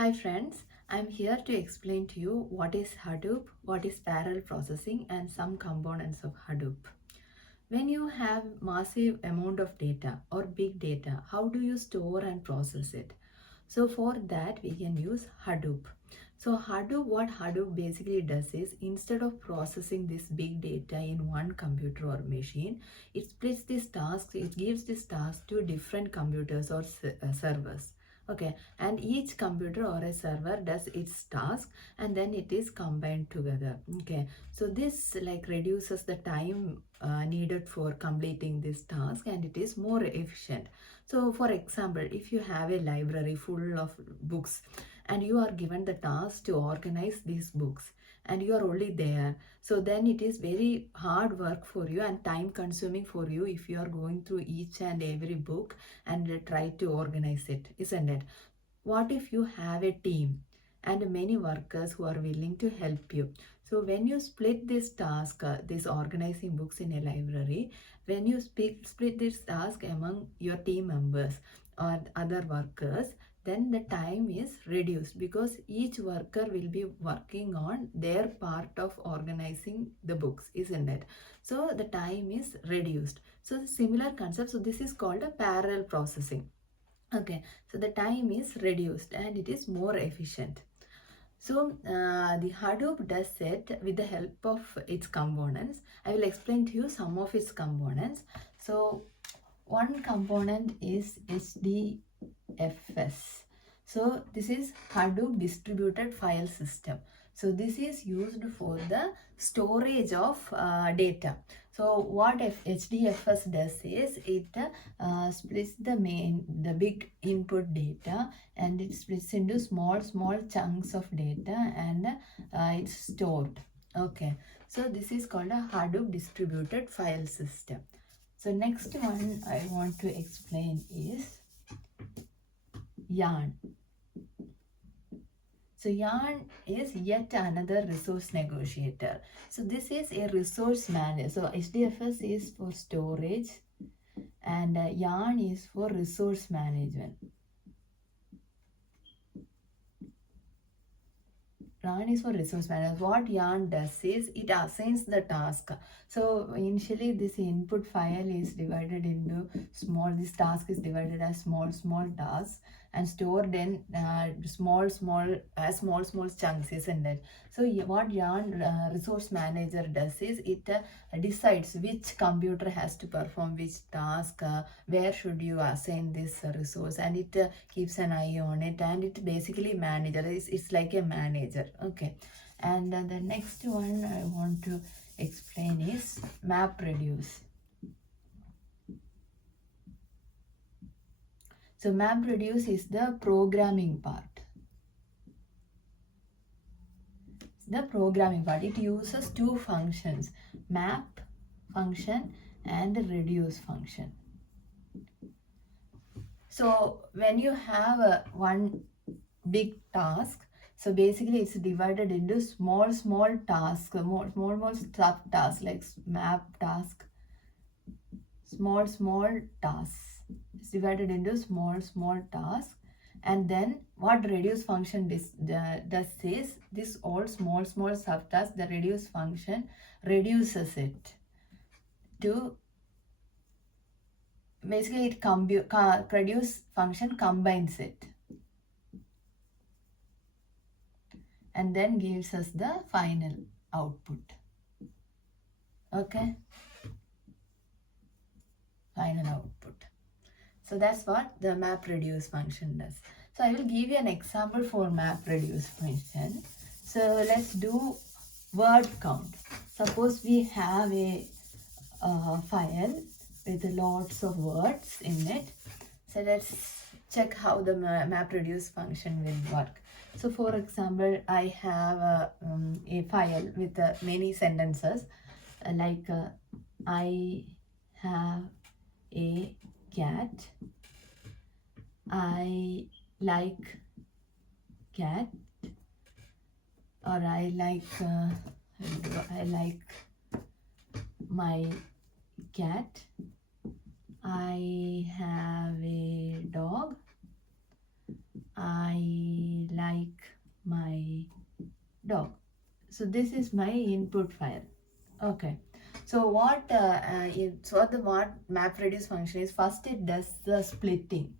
Hi friends, I'm here to explain to you what is Hadoop, what is parallel processing and some components of Hadoop. When you have massive amount of data or big data, how do you store and process it? So for that we can use Hadoop. So what Hadoop basically does is instead of processing this big data in one computer or machine, it splits this task, it gives this task to different computers or servers. Okay, and each computer or a server does its task and then it is combined together. Okay, so this like reduces the time needed for completing this task and it is more efficient. So for example, if you have a library full of books and you are given the task to organize these books and you are only there, so then it is very hard work for you and time consuming for you if you are going through each and every book and try to organize it, isn't it? What if you have a team and many workers who are willing to help you? So when you split this task, this organizing books in a library, when you split this task among your team members or other workers, then the time is reduced because each worker will be working on their part of organizing the books, isn't it? So the time is reduced. So similar concept. So this is called a parallel processing. Okay, so the time is reduced and it is more efficient. So the Hadoop does it with the help of its components. I will explain to you some of its components. So one component is HDFS. So this is Hadoop distributed file system. So this is used for the storage of data. So what HDFS does is it splits the big input data and it splits into small chunks of data and it's stored. Okay, so this is called a Hadoop distributed file system. So next one I want to explain is Yarn. So Yarn is yet another resource negotiator. So this is a resource manager. So HDFS is for storage and Yarn is for resource management. Yarn is for resource management. What Yarn does is it assigns the task. So initially this input file is divided into this task is divided as small tasks and stored in small chunks, isn't it? So what Yarn resource manager does is it decides which computer has to perform which task, where should you assign this resource, and it keeps an eye on it, and it basically manager. It's like a manager. Okay, and the next one I want to explain is MapReduce. So MapReduce is the programming part. The programming part, it uses two functions, map function and reduce function. So when you have one big task, so basically it's divided into small tasks, small tasks like map task, small tasks. It's divided into small tasks, and then what reduce function does is this all small subtasks, the reduce function reduces it to basically it reduce function combines it and then gives us the final output. Okay, final output. So that's what the MapReduce function does. So I will give you an example for MapReduce function. So let's do word count. Suppose we have a file with lots of words in it. So let's check how the MapReduce function will work. So for example, I have a file with many sentences like I have a cat, I like cat, or I like my cat, I have a dog, I like my dog. So this is my input file. Okay. So what what MapReduce function is, first it does the splitting.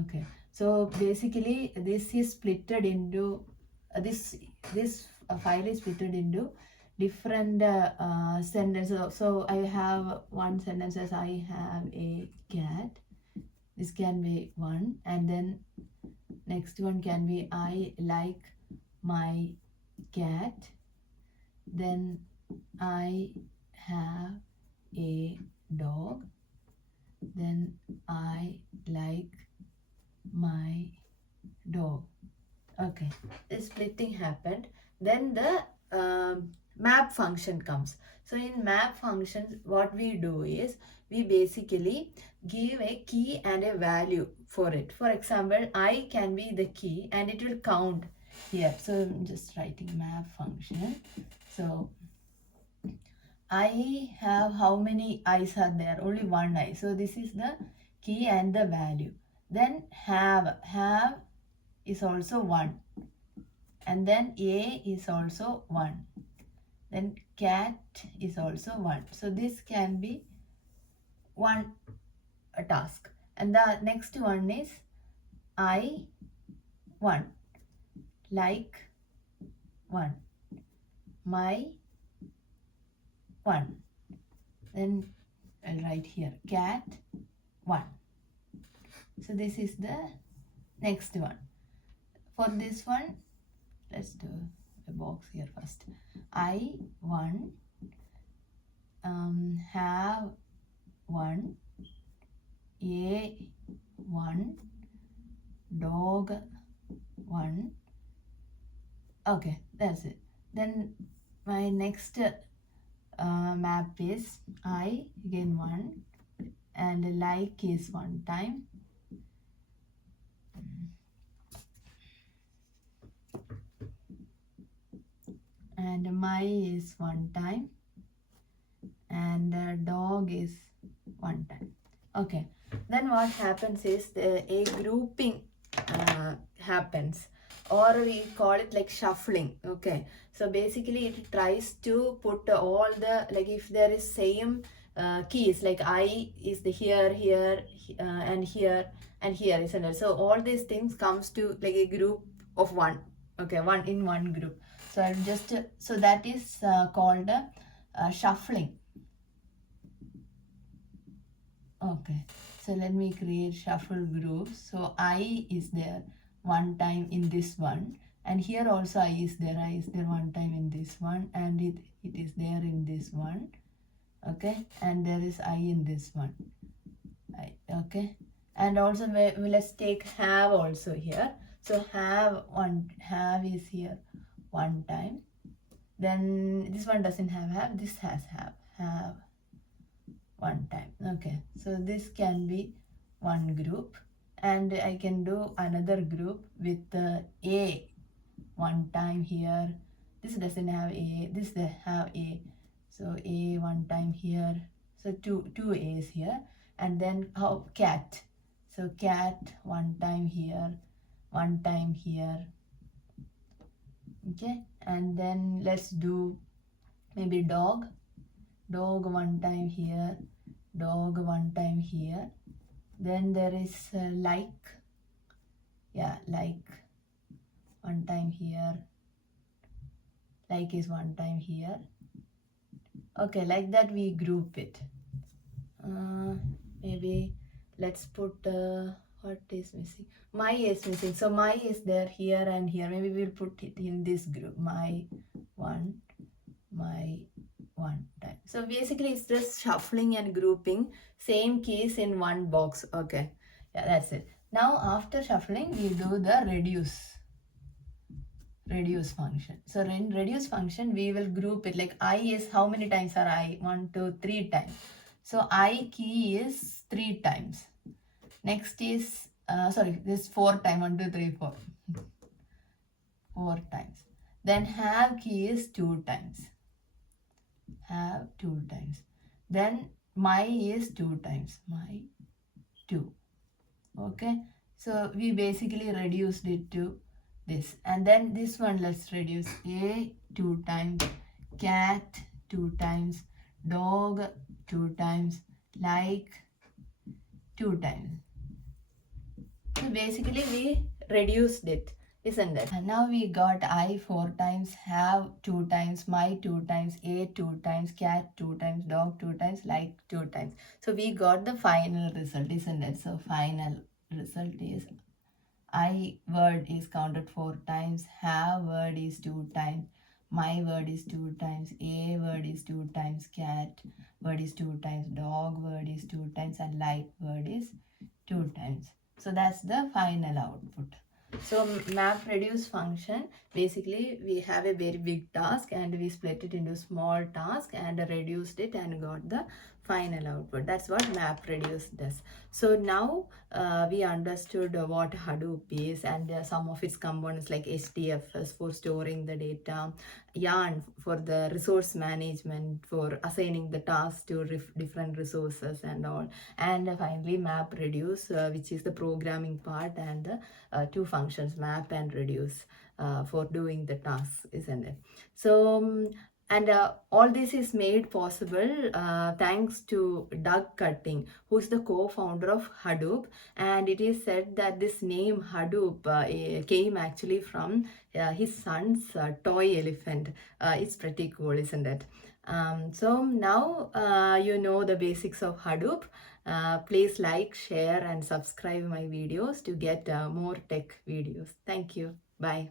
Okay. So basically this is splitted into this file is splitted into different sentences. So I have one sentence as I have a cat. This can be one, and then next one can be I like my cat. Then I have a dog. Then I like my dog. Okay, this splitting happened. Then the map function comes. So in map functions, what we do is we basically give a key and a value for it. For example, I can be the key and it will count here. So I'm just writing map function. So I have, how many eyes are there? Only one eye. So this is the key and the value. Then have is also 1. And then A is also 1. Then cat is also 1. So this can be one task. And the next one is I 1, like 1, my 1. Then I'll write here cat 1. So this is the next one. For this one, let's do a box here first. I 1, have 1, a 1, dog 1. Okay, that's it. Then my next map is I again 1, and like is 1 time. And my is 1 time, and dog is 1 time. Okay, then what happens is a grouping happens, or we call it like shuffling. Okay, so basically it tries to put all the, like if there is same keys, like I is the here, and here and here, isn't it? So all these things comes to like a group of 1. Okay, one in one group. So I'll just so that is called shuffling. Okay, so let me create shuffle groups. So I is there 1 time in this one, and here also I is there 1 time in this one, and it is there in this one. Okay, and there is I in this one. Okay, and also let's take have also here. So have is here 1 time. Then this one doesn't have, this has have 1 time. Okay, so this can be one group, and I can do another group with A 1 time here. This doesn't have A, this they have A, so A 1 time here. So two A's here, and then cat. So cat 1 time here, 1 time here. Okay, and then let's do maybe dog 1 time here, dog 1 time here. Then there is like 1 time here, like is 1 time here. Okay, like that we group it. Maybe let's put what is missing, my is missing. So my is there here and here. Maybe we'll put it in this group, my 1 time. So basically it's just shuffling and grouping same keys in one box. Okay, yeah, that's it. Now after shuffling we do the reduce function. So in reduce function we will group it, like I is, how many times are I? 1 2 3 times. So I key is 3 times. Next is this 4 times. 1 2 3 4 4 times. Then have key is 2 times. Have 2 times. Then my is 2 times. My 2. Okay. So we basically reduced it to this. And then this one, let's reduce a 2 times, cat 2 times, dog 2 times, like 2 times. So basically we reduced it, isn't it? And now we got I 4 times, have 2 times, my 2 times, a 2 times, cat 2 times, dog 2 times, like 2 times. So we got the final result, isn't it? So final result is I word is counted 4 times, have word is 2 times, my word is 2 times, a word is 2 times, cat word is 2 times, dog word is 2 times, and like word is 2 times. So that's the final output. So MapReduce function, basically we have a very big task and we split it into small task and reduced it and got the final output. That's what MapReduce does. So now we understood what Hadoop is and some of its components like HDFS for storing the data, Yarn for the resource management, for assigning the tasks to different resources and all, and finally MapReduce, which is the programming part, and the two functions, map and reduce, for doing the tasks, isn't it? So and all this is made possible thanks to Doug Cutting, who is the co-founder of Hadoop. And it is said that this name Hadoop came actually from his son's toy elephant. It's pretty cool, isn't it? So now you know the basics of Hadoop. Please like, share, and subscribe my videos to get more tech videos. Thank you. Bye.